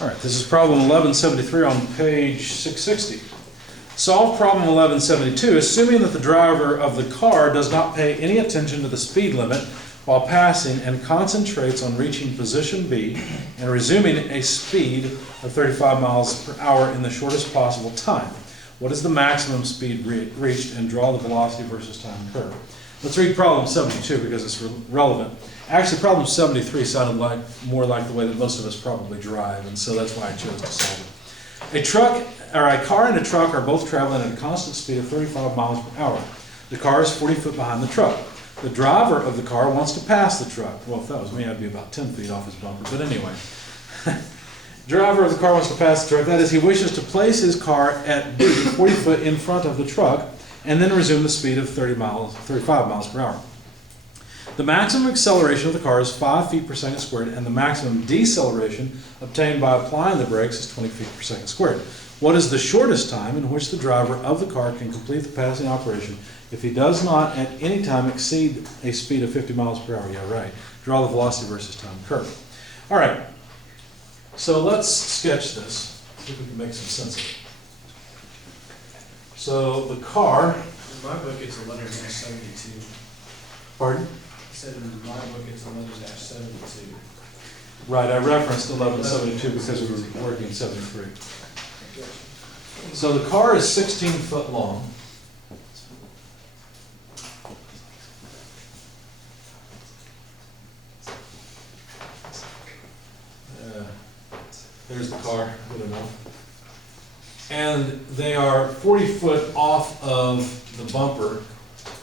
All right, this is problem 1173 on page 660. Solve problem 1172, assuming that the driver of the car does not pay any attention to the speed limit while passing and concentrates on reaching position B and resuming a speed of 35 miles per hour in the shortest possible time. What is the maximum speed reached, and draw the velocity versus time curve? Let's read problem 72 because it's relevant. Actually, problem 73 sounded more like the way that most of us probably drive, and so that's why I chose to solve it. A car and a truck are both traveling at a constant speed of 35 miles per hour. The car is 40 feet behind the truck. The driver of the car wants to pass the truck. Well, if that was me, I'd be about 10 feet off his bumper, but anyway. Driver of the car wants to pass the truck. That is, he wishes to place his car at B, 40 foot in front of the truck, and then resume the speed of 35 miles per hour. The maximum acceleration of the car is 5 feet per second squared, and the maximum deceleration obtained by applying the brakes is 20 feet per second squared. What is the shortest time in which the driver of the car can complete the passing operation if he does not at any time exceed a speed of 50 miles per hour? Yeah, right. Draw the velocity versus time curve. All right. So let's sketch this, see if we can make some sense of it. So the car. In my book, it's 11-72. Pardon? I said in my book, it's 11-72. Right, I referenced 1172 because we were working 73. So the car is 16 foot long. There's the car, good enough. And they are 40 foot off of the bumper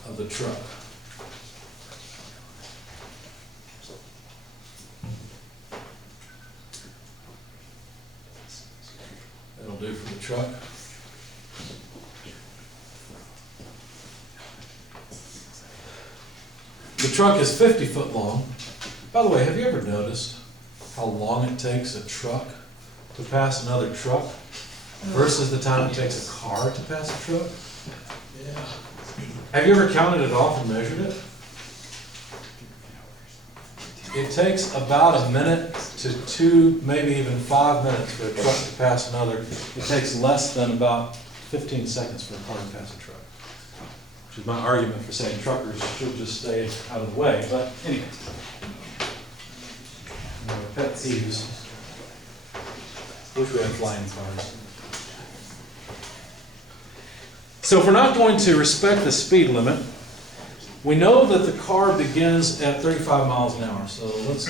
of the truck. That'll do for the truck. The truck is 50 foot long. By the way, have you ever noticed how long it takes a truck to pass another truck versus the time it takes a car to pass a truck? Yeah. Have you ever counted it off and measured it? It takes about a minute to 2, maybe even 5 minutes for a truck to pass another. It takes less than about 15 seconds for a car to pass a truck. Which is my argument for saying truckers should just stay out of the way. But anyway, pet peeves. Wish we had flying cars. So if we're not going to respect the speed limit, we know that the car begins at 35 miles an hour. So let's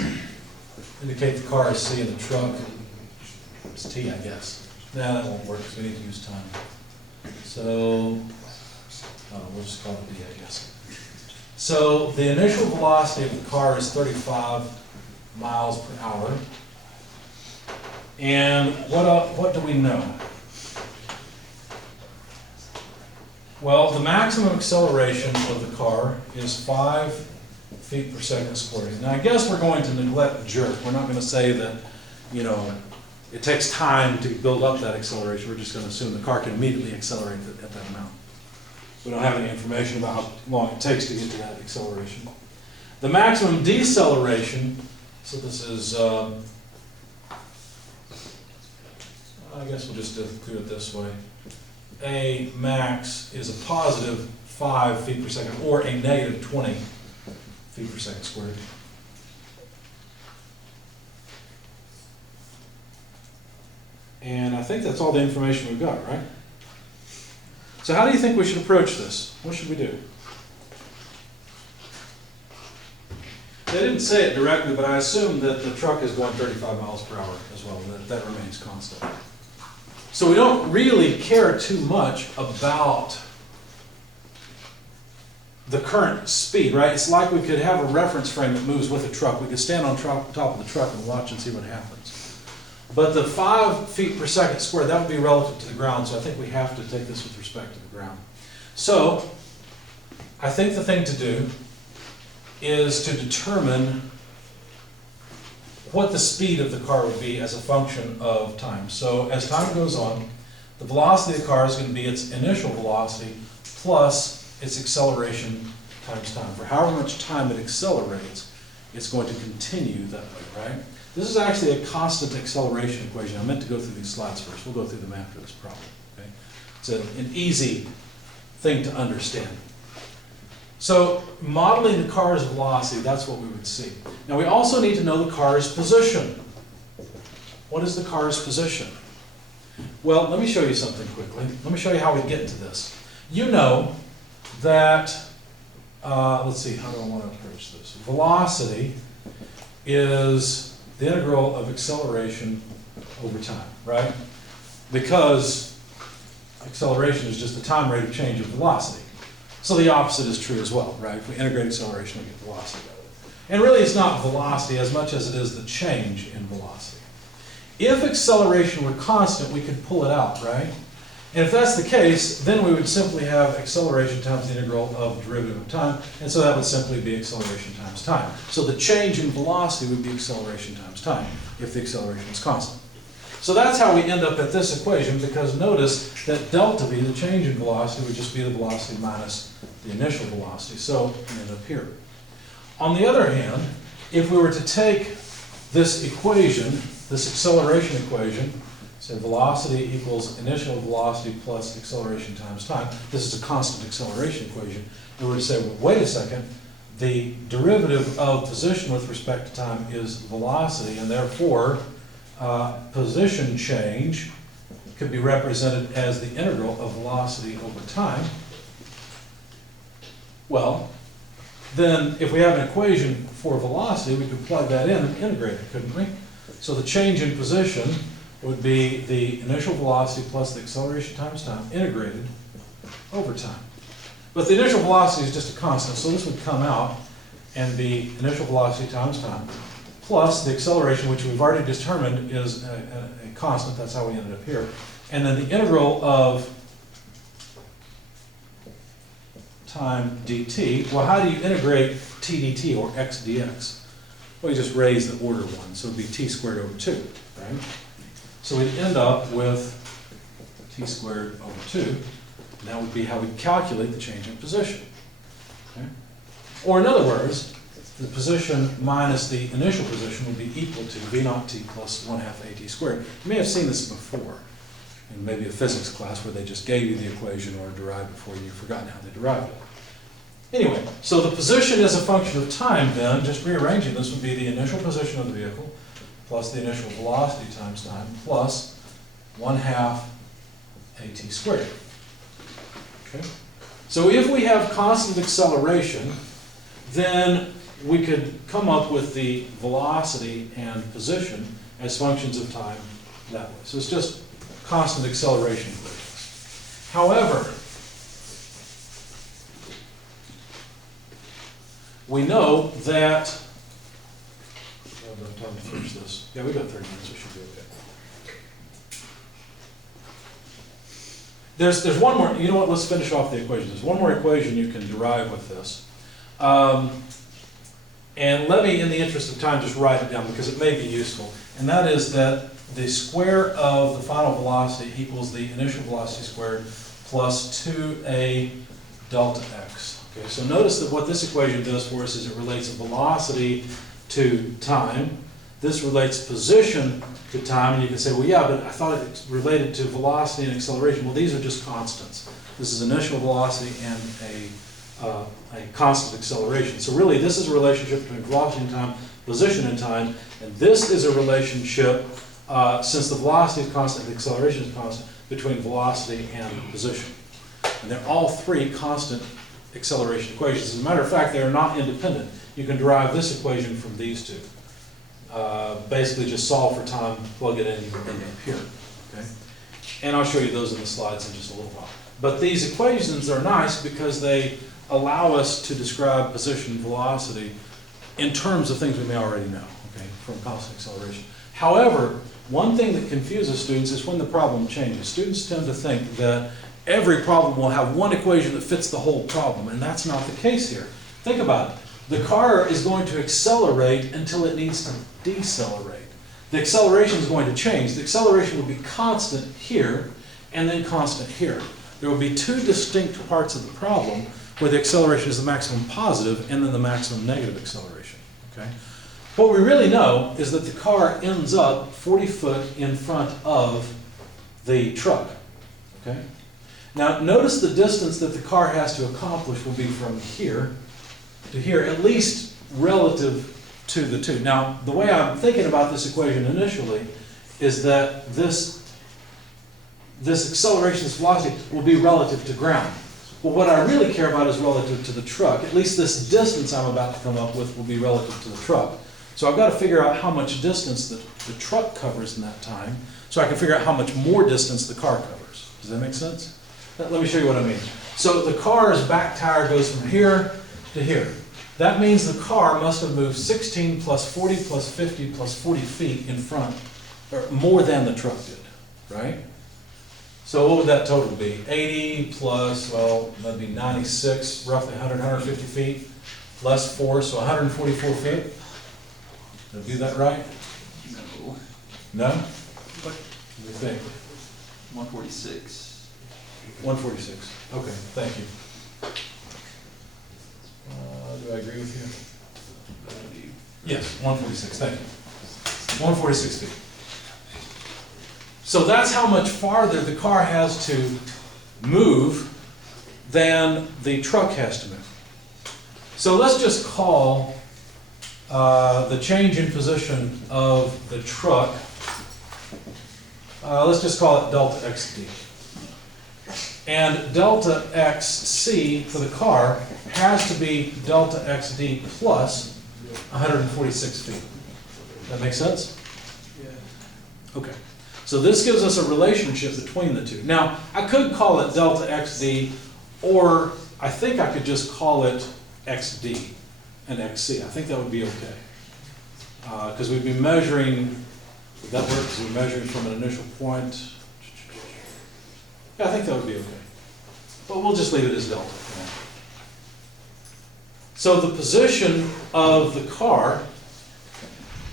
indicate the car is C and the truck is T, I guess. Nah, that won't work because we need to use time. So we'll just call it D, I guess. So the initial velocity of the car is 35 miles per hour. And what do we know? Well, the maximum acceleration of the car is 5 feet per second squared. Now, I guess we're going to neglect the jerk. We're not going to say that, it takes time to build up that acceleration. We're just going to assume the car can immediately accelerate at that amount. We don't have any information about how long it takes to get to that acceleration. The maximum deceleration, so this is, I guess we'll just do it this way. A max is a positive 5 feet per second or a negative 20 feet per second squared. And I think that's all the information we've got, right? So how do you think we should approach this? What should we do? They didn't say it directly, but I assume that the truck is going 35 miles per hour as well, and that remains constant. So we don't really care too much about the current speed, right? It's like we could have a reference frame that moves with a truck. We could stand on top of the truck and watch and see what happens. But the 5 feet per second squared, that would be relative to the ground, so I think we have to take this with respect to the ground. So I think the thing to do is to determine what the speed of the car would be as a function of time. So as time goes on, the velocity of the car is going to be its initial velocity plus its acceleration times time. For however much time it accelerates, it's going to continue that way, right? This is actually a constant acceleration equation. I meant to go through these slides first. We'll go through them after this problem. Okay? It's an easy thing to understand. So modeling the car's velocity, that's what we would see. Now we also need to know the car's position. What is the car's position? Well, let me show you something quickly. Let me show you how we get to this. You know that, let's see, how do I want to approach this? Velocity is the integral of acceleration over time, right? Because acceleration is just the time rate of change of velocity. So the opposite is true as well, right? If we integrate acceleration, we get velocity. And really it's not velocity as much as it is the change in velocity. If acceleration were constant, we could pull it out, right? And if that's the case, then we would simply have acceleration times the integral of derivative of time, and so that would simply be acceleration times time. So the change in velocity would be acceleration times time, if the acceleration is constant. So that's how we end up at this equation, because notice that delta V, the change in velocity, would just be the velocity minus the initial velocity. So we end up here. On the other hand, if we were to take this equation, this acceleration equation, say velocity equals initial velocity plus acceleration times time, this is a constant acceleration equation, and we would say, well, wait a second, the derivative of position with respect to time is velocity, and therefore position change could be represented as the integral of velocity over time. Well, then if we have an equation for velocity, we could plug that in and integrate it, couldn't we? So the change in position would be the initial velocity plus the acceleration times time integrated over time. But the initial velocity is just a constant, so this would come out and be initial velocity times time plus the acceleration, which we've already determined is a constant. That's how we ended up here. And then the integral of time dt. Well, how do you integrate t dt or x dx? Well, you just raise the order one, so it would be t squared over 2, right? So we'd end up with t squared over 2, and that would be how we calculate the change in position. Okay? Or in other words, the position minus the initial position would be equal to v naught t plus 1/2 at squared. You may have seen this before in maybe a physics class where they just gave you the equation or derived it for you. You've forgotten how they derived it. Anyway, so the position is a function of time then, just rearranging this would be the initial position of the vehicle plus the initial velocity times time plus 1/2 at squared. Okay? So if we have constant acceleration, then we could come up with the velocity and position as functions of time that way. So it's just constant acceleration equations. However, we know that, I don't have time to finish this. Yeah, we've got 30 minutes, we should be okay. There's one more, you know what, let's finish off the equation. There's one more equation you can derive with this. And let me, in the interest of time, just write it down because it may be useful. And that is that the square of the final velocity equals the initial velocity squared plus 2a delta x. Okay, so notice that what this equation does for us is it relates velocity to time. This relates position to time, and you can say, well, yeah, but I thought it related to velocity and acceleration. Well, these are just constants. This is initial velocity and a constant acceleration. So really, this is a relationship between velocity and time, position and time, and this is a relationship, since the velocity is constant, the acceleration is constant, between velocity and position. And they're all three constant acceleration equations. As a matter of fact, they are not independent. You can derive this equation from these two. Basically, just solve for time, plug it in, you end up here. Okay? And I'll show you those in the slides in just a little while. But these equations are nice because they allow us to describe position and velocity in terms of things we may already know, okay, from constant acceleration. However, one thing that confuses students is when the problem changes. Students tend to think that every problem will have one equation that fits the whole problem, and that's not the case here. Think about it. The car is going to accelerate until it needs to decelerate. The acceleration is going to change. The acceleration will be constant here and then constant here. There will be two distinct parts of the problem where the acceleration is the maximum positive and then the maximum negative acceleration. Okay? What we really know is that the car ends up 40 foot in front of the truck, okay? Now, notice the distance that the car has to accomplish will be from here to here, at least relative to the two. Now, the way I'm thinking about this equation initially is that this acceleration, this velocity, will be relative to ground. Well, what I really care about is relative to the truck. At least this distance I'm about to come up with will be relative to the truck. So I've got to figure out how much distance the truck covers in that time, so I can figure out how much more distance the car covers. Does that make sense? Let me show you what I mean. So the car's back tire goes from here to here. That means the car must have moved 16 plus 40 plus 50 plus 40 feet in front, or more than the truck did, right? So what would that total be? 80 plus, well, that'd be 96, roughly 100, 150 feet, less 4, so 144 feet. Did I do that right? No. No? What do you think? 146. 146. Okay, thank you. Do I agree with you? Yes, 146, thank you. 146 feet. So that's how much farther the car has to move than the truck has to move. So let's just call the change in position of the truck, let's just call it delta XD. And delta XC for the car has to be delta XD plus 146 feet. That make sense? Yeah. Okay. So this gives us a relationship between the two. Now, I could call it delta XD, or I think I could just call it XD and XC. I think that would be okay. Because we'd be measuring, would that work? Because we're measuring from an initial point. Yeah, I think that would be okay. But we'll just leave it as delta for now. So the position of the car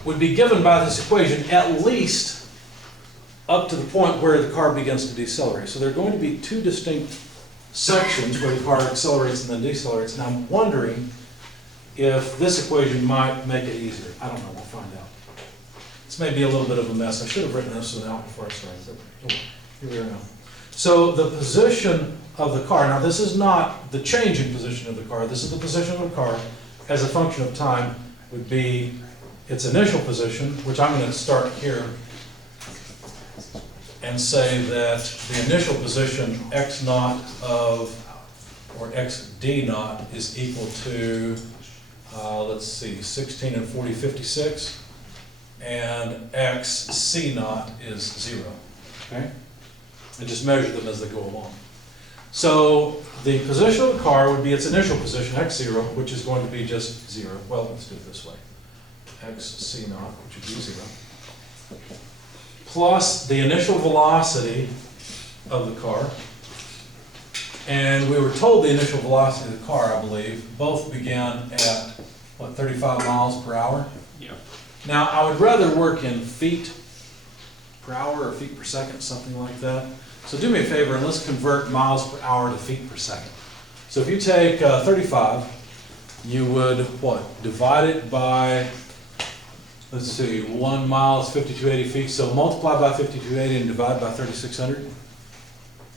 would be given by this equation at least up to the point where the car begins to decelerate. So there are going to be two distinct sections where the car accelerates and then decelerates. And I'm wondering if this equation might make it easier. I don't know, we'll find out. This may be a little bit of a mess. I should have written this out before I started. Oh, here we are now. So the position of the car, now this is not the change in position of the car, this is the position of the car as a function of time, would be its initial position, which I'm going to start here and say that the initial position x naught of, or xd naught is equal to, let's see, 16 and 40, 56, and xc naught is 0, okay? And just measure them as they go along. So the position of the car would be its initial position, x0, which is going to be just 0. Well, let's do it this way. xc naught, which would be 0, plus the initial velocity of the car. And we were told the initial velocity of the car, I believe, both began at, what, 35 miles per hour? Yeah. Now, I would rather work in feet per hour or feet per second, something like that. So do me a favor and let's convert miles per hour to feet per second. So if you take 35, you would, what, divide it by, let's see, 1 mile is 5280 feet, so multiply by 5280 and divide by 3600.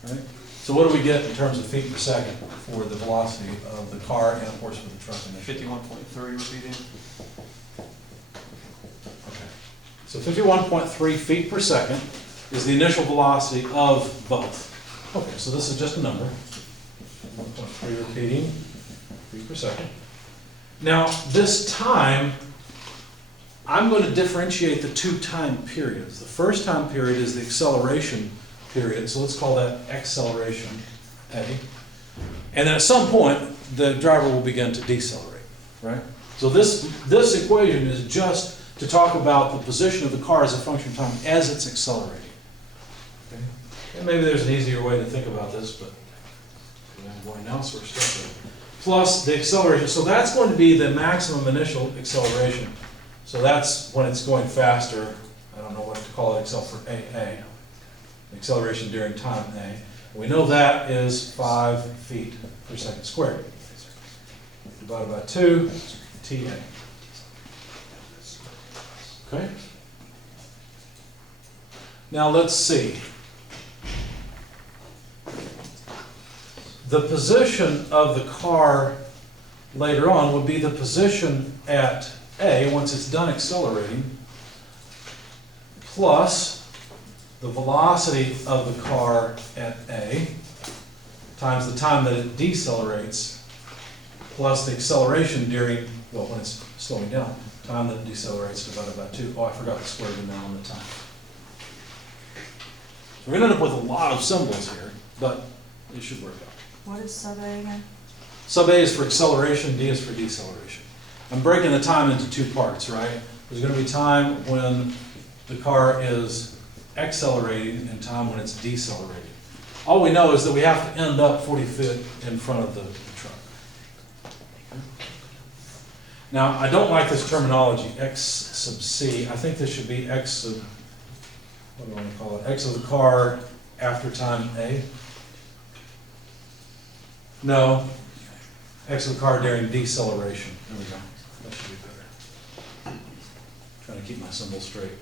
Right? So what do we get in terms of feet per second for the velocity of the car and of course for the truck initially? 51.3 would be then. Okay. So 51.3 feet per second is the initial velocity of both. Okay, so this is just a number. 1.3 repeating feet per second. Now, this time, I'm going to differentiate the two time periods. The first time period is the acceleration period, so let's call that acceleration A. And then at some point, the driver will begin to decelerate, right? So this equation is just to talk about the position of the car as a function of time as it's accelerating. Okay? And maybe there's an easier way to think about this, but boy, now we're stuck there. Plus the acceleration. So that's going to be the maximum initial acceleration. So that's when it's going faster. I don't know what to call it except for AA. Acceleration during time A. We know that is 5 feet per second squared. Divided by 2, TA. Okay? Now let's see. The position of the car later on would be the position at A, once it's done accelerating, plus the velocity of the car at A, times the time that it decelerates, plus the acceleration during, well, when it's slowing down, time that it decelerates divided by 2. Oh, I forgot to square them down on the time. So we're going to end up with a lot of symbols here, but it should work out. What is sub A again? Sub A is for acceleration, D is for deceleration. I'm breaking the time into two parts, right? There's going to be time when the car is accelerating and time when it's decelerating. All we know is that we have to end up 40 feet in front of the truck. Now, I don't like this terminology, X sub C. I think this should be X sub, what do I want to call it? X of the car after time A. No, X of the car during deceleration. There we go. That should be better. Trying to keep my symbol straight.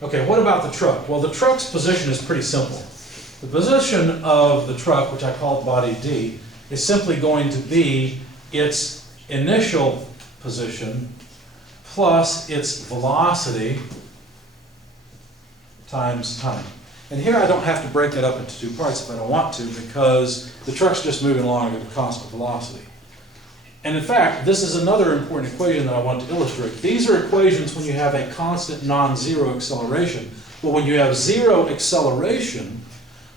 Okay, what about the truck? Well, the truck's position is pretty simple. The position of the truck, which I call body D, is simply going to be its initial position plus its velocity times time. And here I don't have to break it up into two parts if I don't want to, because the truck's just moving along at a constant velocity. And in fact, this is another important equation that I want to illustrate. These are equations when you have a constant non-zero acceleration. But when you have zero acceleration,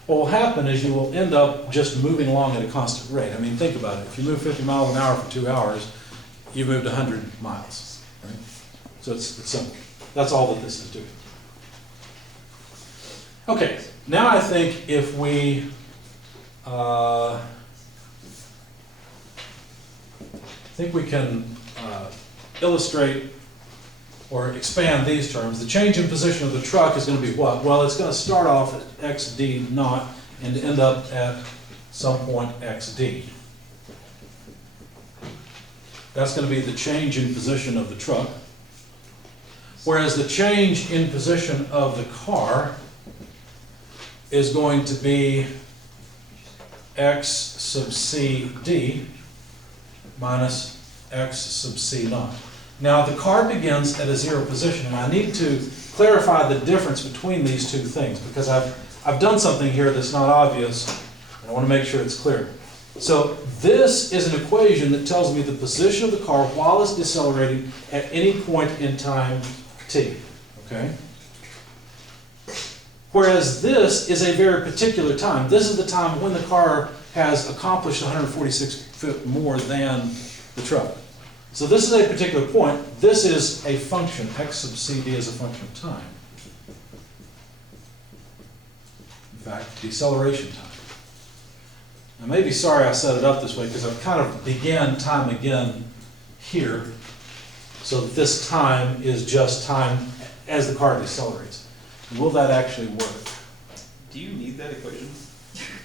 what will happen is you will end up just moving along at a constant rate. I mean, think about it. If you move 50 miles an hour for 2 hours, you've moved 100 miles. Right? So it's simple. That's all that this is doing. Okay, now I think if we can illustrate or expand these terms. The change in position of the truck is going to be what? Well, it's going to start off at xd naught and end up at some point xd. That's going to be the change in position of the truck. Whereas the change in position of the car is going to be x sub c d minus x sub c naught. Now the car begins at a zero position, and I need to clarify the difference between these two things because I've done something here that's not obvious, and I want to make sure it's clear. So this is an equation that tells me the position of the car while it's decelerating at any point in time t. Okay? Whereas this is a very particular time. This is the time when the car has accomplished 146 feet more than the truck. So this is a particular point. This is a function. X sub cd is a function of time. In fact, deceleration time. I may be sorry I set it up this way because I've kind of began time again here so that this time is just time as the car decelerates. Will that actually work? Do you need that equation?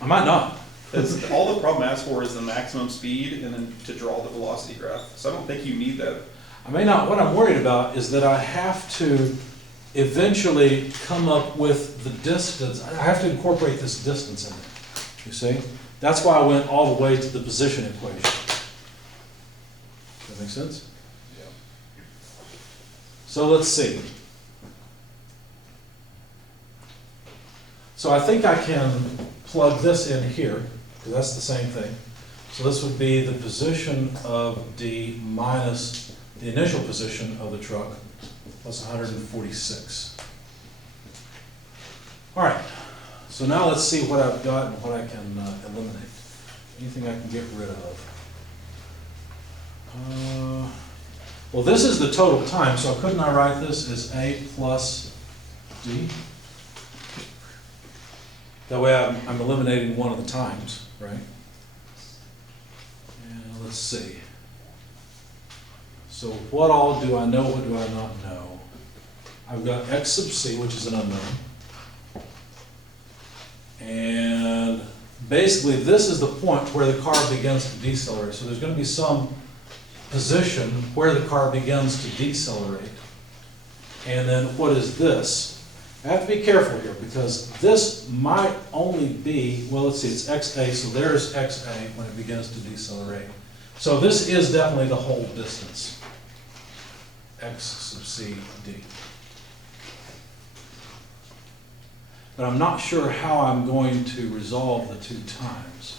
I might not. That's all the problem asks for is the maximum speed and then to draw the velocity graph. So I don't think you need that. I may not. What I'm worried about is that I have to eventually come up with the distance. I have to incorporate this distance in there. You see? That's why I went all the way to the position equation. Does that make sense? Yeah. So let's see. So I think I can plug this in here, because that's the same thing. So this would be the position of D minus the initial position of the truck, plus 146. All right, so now let's see what I've got and what I can eliminate. Anything I can get rid of. Well, this is the total time, so couldn't I write this as A plus D? That way I'm eliminating one of the times, right? And let's see. So what all do I know, what do I not know? I've got x sub c, which is an unknown. And basically this is the point where the car begins to decelerate. So there's going to be some position where the car begins to decelerate. And then what is this? I have to be careful here because this might only be, well, let's see, it's XA, so there's XA when it begins to decelerate. So this is definitely the whole distance, X sub C D. But I'm not sure how I'm going to resolve the two times.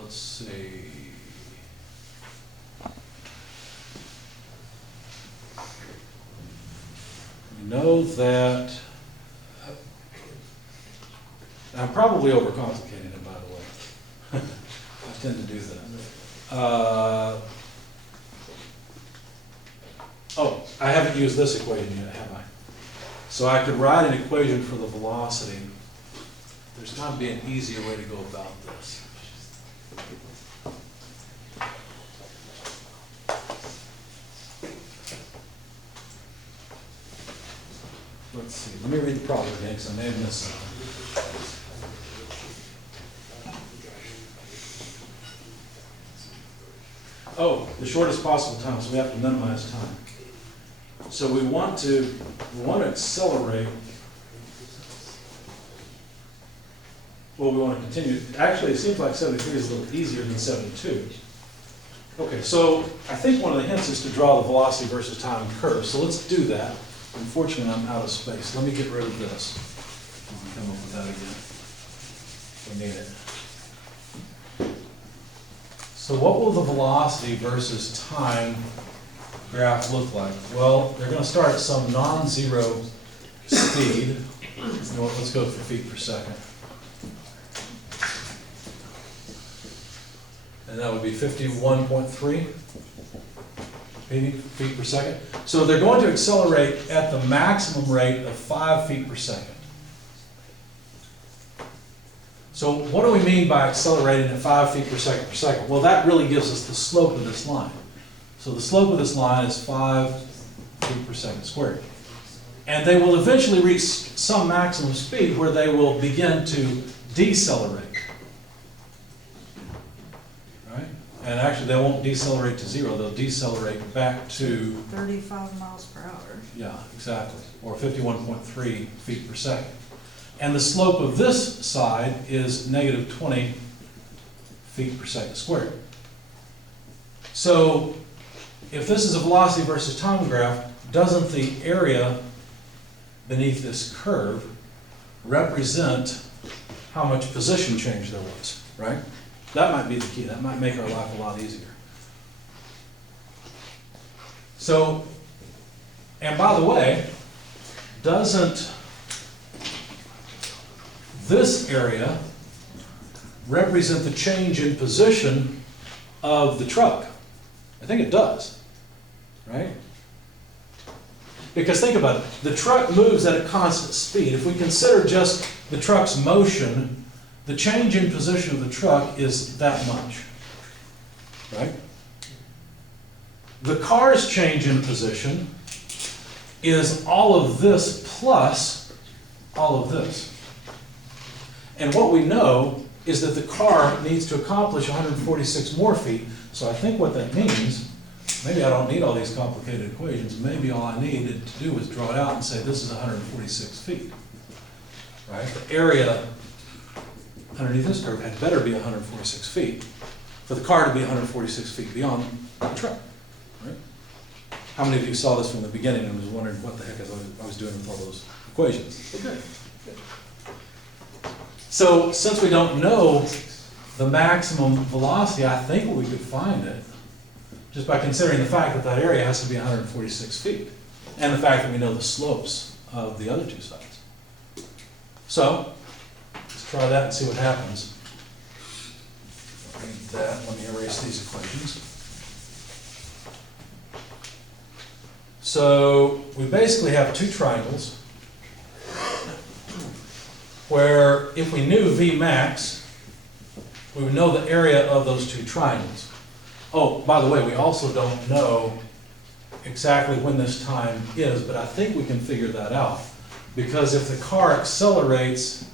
Let's see. We know that, I'm probably overcomplicating it, by the way. I tend to do that. Oh, I haven't used this equation yet, have I? So I could write an equation for the velocity. There's got to be an easier way to go about this. Let's see, let me read the problem again because I may have missed something. Oh, the shortest possible time, so we have to minimize time. So we want to accelerate. Well, we want to continue. Actually, it seems like 73 is a little easier than 72. Okay, so I think one of the hints is to draw the velocity versus time curve. So let's do that. Unfortunately, I'm out of space. Let me get rid of this. We can come up with that again. We need it. So what will the velocity versus time graph look like? Well, they're going to start at some non-zero speed. You know what, let's go for feet per second. And that would be 51.3 feet per second. So they're going to accelerate at the maximum rate of 5 feet per second. So what do we mean by accelerating at 5 feet per second? Well, that really gives us the slope of this line. So the slope of this line is 5 feet per second squared. And they will eventually reach some maximum speed where they will begin to decelerate. Right? And actually they won't decelerate to zero, they'll decelerate back to 35 miles per hour. yeah, exactly, or 51.3 feet per second. And the slope of this side is negative 20 feet per second squared. So if this is a velocity versus time graph, doesn't the area beneath this curve represent how much position change there was, right? That might be the key. That might make our life a lot easier. So, and by the way, doesn't this area represent the change in position of the truck? I think it does, right? Because think about it, the truck moves at a constant speed. If we consider just the truck's motion, the change in position of the truck is that much, right? The car's change in position is all of this plus all of this. And what we know is that the car needs to accomplish 146 more feet. So I think what that means, maybe I don't need all these complicated equations. Maybe all I needed to do was draw it out and say this is 146 feet. Right? The area underneath this curve had better be 146 feet for the car to be 146 feet beyond the truck. Right? How many of you saw this from the beginning and was wondering what the heck I was doing with all those equations? Okay. Good. So since we don't know the maximum velocity, I think we could find it just by considering the fact that that area has to be 146 feet and the fact that we know the slopes of the other two sides. So let's try that and see what happens. Read that. Let me erase these equations. So we basically have two triangles where if we knew V max, we would know the area of those two triangles. Oh, by the way, we also don't know exactly when this time is, but I think we can figure that out. Because if the car accelerates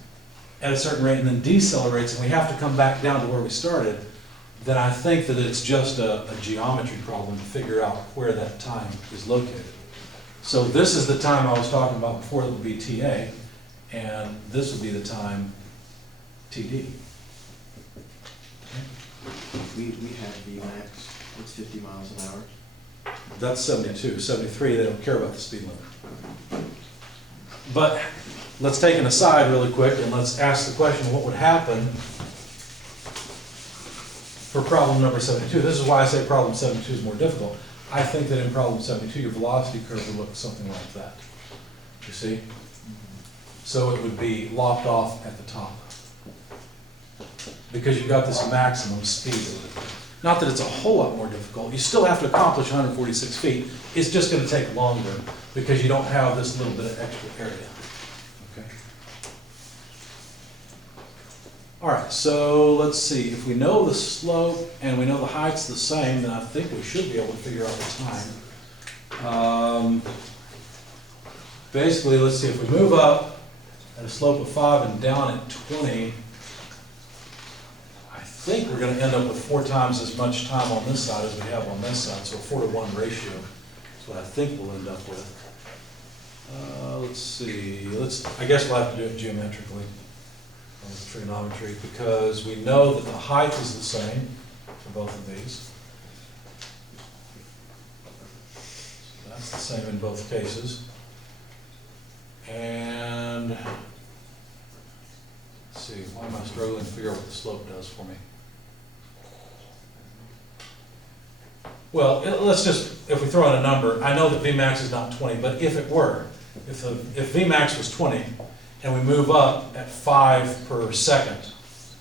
at a certain rate and then decelerates, and we have to come back down to where we started, then I think that it's just a geometry problem to figure out where that time is located. So this is the time I was talking about before that would be TA, and this would be the time TD. We have VMAX, it's 50 miles an hour. That's 72. 73, they don't care about the speed limit. But let's take an aside really quick and let's ask the question, what would happen for problem number 72? This is why I say problem 72 is more difficult. I think that in problem 72, your velocity curve would look something like that. You see? So it would be lopped off at the top, because you've got this maximum speed. Not that it's a whole lot more difficult. You still have to accomplish 146 feet. It's just going to take longer because you don't have this little bit of extra area. Okay. All right, so let's see. If we know the slope and we know the height's the same, then I think we should be able to figure out the time. Basically, let's see. If we move up at a slope of 5 and down at 20, I think we're going to end up with 4 times as much time on this side as we have on this side, so a 4-to-1 ratio is what I think we'll end up with. Let's see, I guess we'll have to do it geometrically, with trigonometry, because we know that the height is the same for both of these. So that's the same in both cases. And let's see, why am I struggling to figure out what the slope does for me? Well, let's just, if we throw in a number, I know that Vmax is not 20, but if it were, if Vmax was 20, and we move up at 5 per second,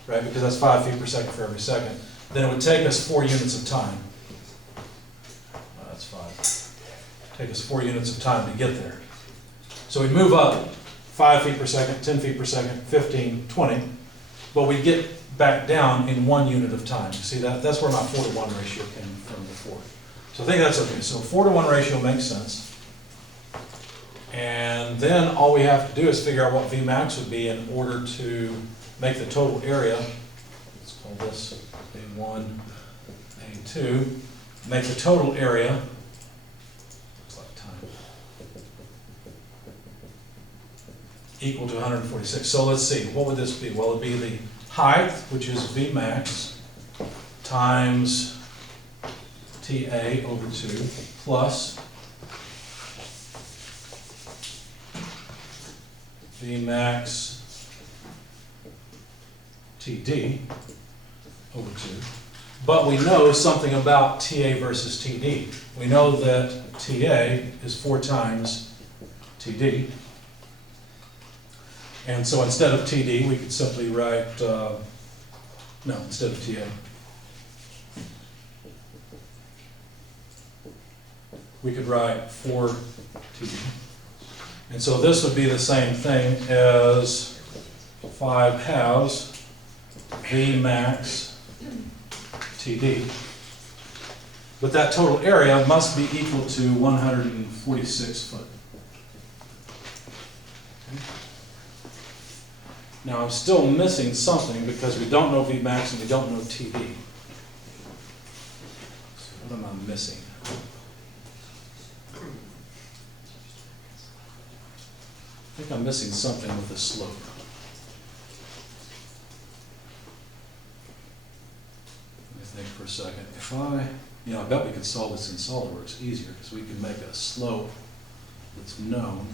right, because that's 5 feet per second for every second, then it would take us 4 units of time. That's 5. Take us 4 units of time to get there. So we move up 5 feet per second, 10 feet per second, 15, 20, but we get back down in 1 unit of time. You see that? That's where my 4-to-1 ratio came from before. So I think that's okay. So 4-to-1 ratio makes sense. And then all we have to do is figure out what Vmax would be in order to make the total area, let's call this A1, A2, make the total area, looks like time, equal to 146. So let's see, what would this be? Well, it'd be the height, which is Vmax, times TA over 2, plus Vmax TD over 2. But we know something about TA versus TD. We know that TA is 4 times TD. And so instead of TD, we could simply write, instead of TA. We could write 4 TD. And so this would be the same thing as 5 halves Vmax TD. But that total area must be equal to 146 foot. Okay. Now I'm still missing something because we don't know Vmax and we don't know TD. So what am I missing? I think I'm missing something with the slope. Let me think for a second. If I bet we could solve this in SOLIDWORKS easier because we can make a slope that's known.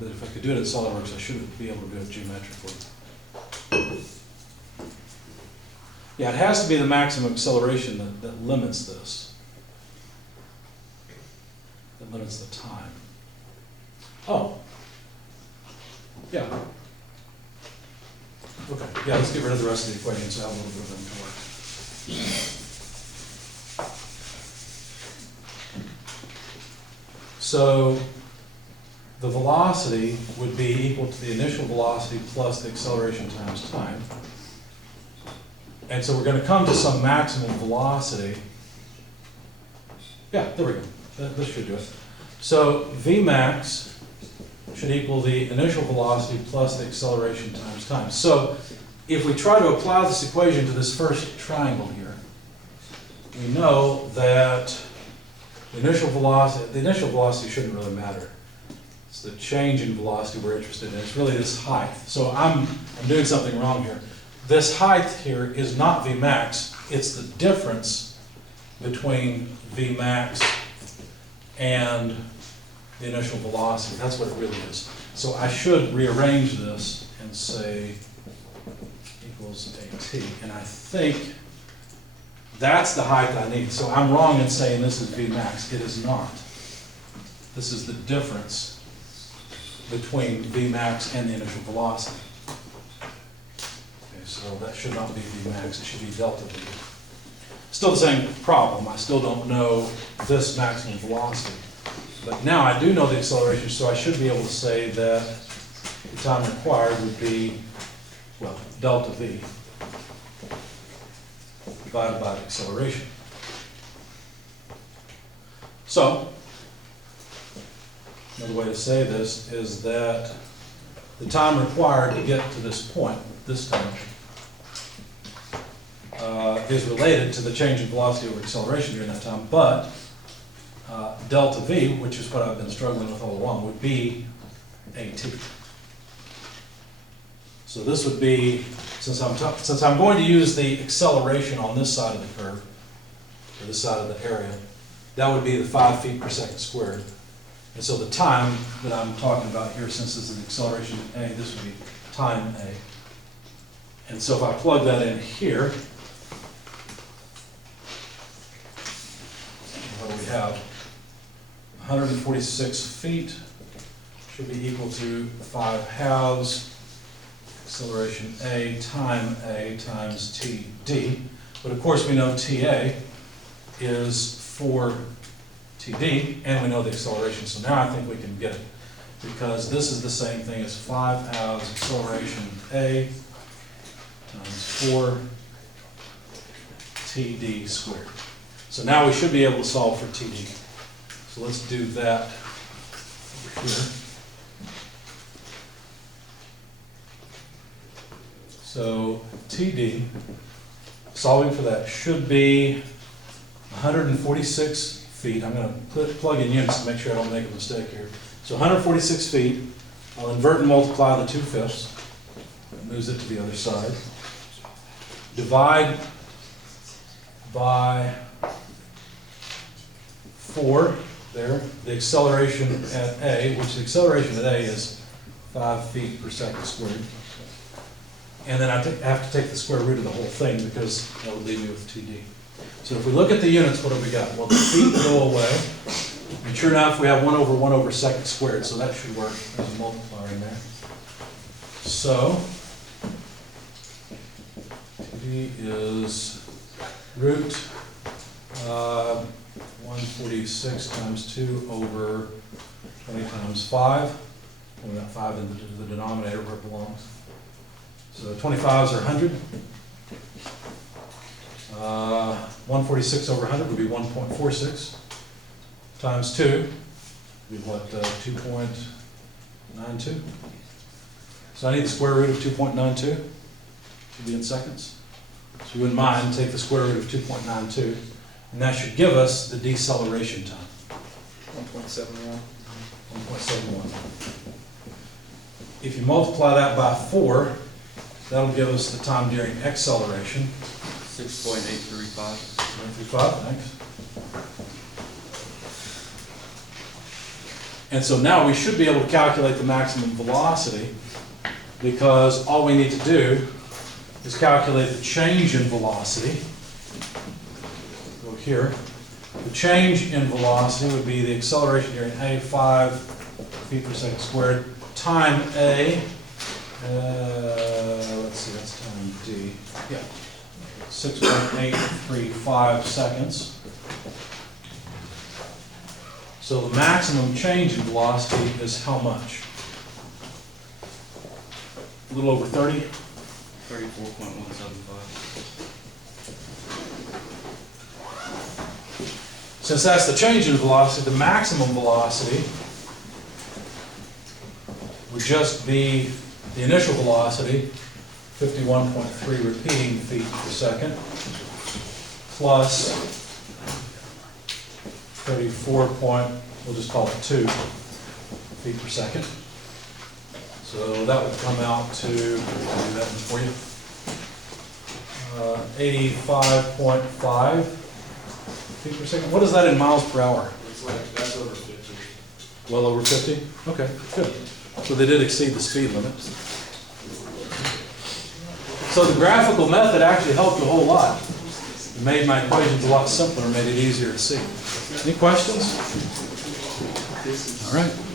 But if I could do it in SOLIDWORKS, I should be able to do it geometrically. Yeah, it has to be the maximum acceleration that limits this. That limits the time. Oh. Yeah. Okay. Yeah, let's get rid of the rest of the equation so I have a little bit of them to work. So the velocity would be equal to the initial velocity plus the acceleration times time. And so we're going to come to some maximum velocity. Yeah, there we go. This should do it. So Vmax should equal the initial velocity plus the acceleration times time. So if we try to apply this equation to this first triangle here, we know that the initial velocity shouldn't really matter. It's the change in velocity we're interested in. It's really this height. So I'm doing something wrong here. This height here is not Vmax, it's the difference between Vmax and the initial velocity. That's what it really is. So I should rearrange this and say equals AT. And I think that's the height I need. So I'm wrong in saying this is Vmax. It is not. This is the difference between Vmax and the initial velocity. Okay, so that should not be Vmax. It should be delta V. Still the same problem. I still don't know this maximum velocity. But now I do know the acceleration, so I should be able to say that the time required would be, well, delta V divided by the acceleration. So, another way to say this is that the time required to get to this point, this time, is related to the change in velocity over acceleration during that time, but delta V, which is what I've been struggling with all along, would be AT. So this would be, since I'm going to use the acceleration on this side of the curve, or this side of the area, that would be the 5 feet per second squared. And so the time that I'm talking about here, since this is the acceleration A, this would be time A. And so if I plug that in here, what do we have? 146 feet should be equal to 5 halves acceleration A times TD. But of course we know TA is 4 TD, and we know the acceleration. So now I think we can get it, because this is the same thing as 5 halves acceleration A times 4 TD squared. So now we should be able to solve for TD. So let's do that over here. So TD, solving for that, should be 146 feet. I'm going to plug in units to make sure I don't make a mistake here. So 146 feet. I'll invert and multiply the 2/5. That moves it to the other side. Divide by 4 there. The acceleration at A, which the acceleration at A is 5 feet per second squared. And then I have to take the square root of the whole thing, because that would leave me with 2D. So if we look at the units, what have we got? Well, the feet go away. And sure enough, we have 1 over 1 over second squared, so that should work as a multiplier in there. So, 2D is root 146 times 2 over 20 times 5. Put that 5 into the denominator where it belongs. So 25s are 100. 146 over 100 would be 1.46 times 2 would be what, 2.92. So I need the square root of 2.92. Should be in seconds. So you wouldn't mind, take the square root of 2.92, and that should give us the deceleration time. 1.71. 1.71. If you multiply that by 4, that'll give us the time during acceleration. 6.835. 135, thanks. And so now we should be able to calculate the maximum velocity, because all we need to do is calculate the change in velocity. Go here. The change in velocity would be the acceleration during A, 5 feet per second squared, time A. Let's see, that's time D. Yeah. 6.835 seconds. So the maximum change in velocity is how much? A little over 30? 34.175. Since that's the change in velocity, the maximum velocity would just be the initial velocity, 51.3 repeating feet per second, plus 34 point, we'll just call it 2 feet per second. So that would come out to, I'll do that for you, 85.5 feet per second. What is that in miles per hour? It's like, that's over 50. Well over 50? Okay, good. So they did exceed the speed limit. So the graphical method actually helped a whole lot. It made my equations a lot simpler, made it easier to see. Any questions? All right.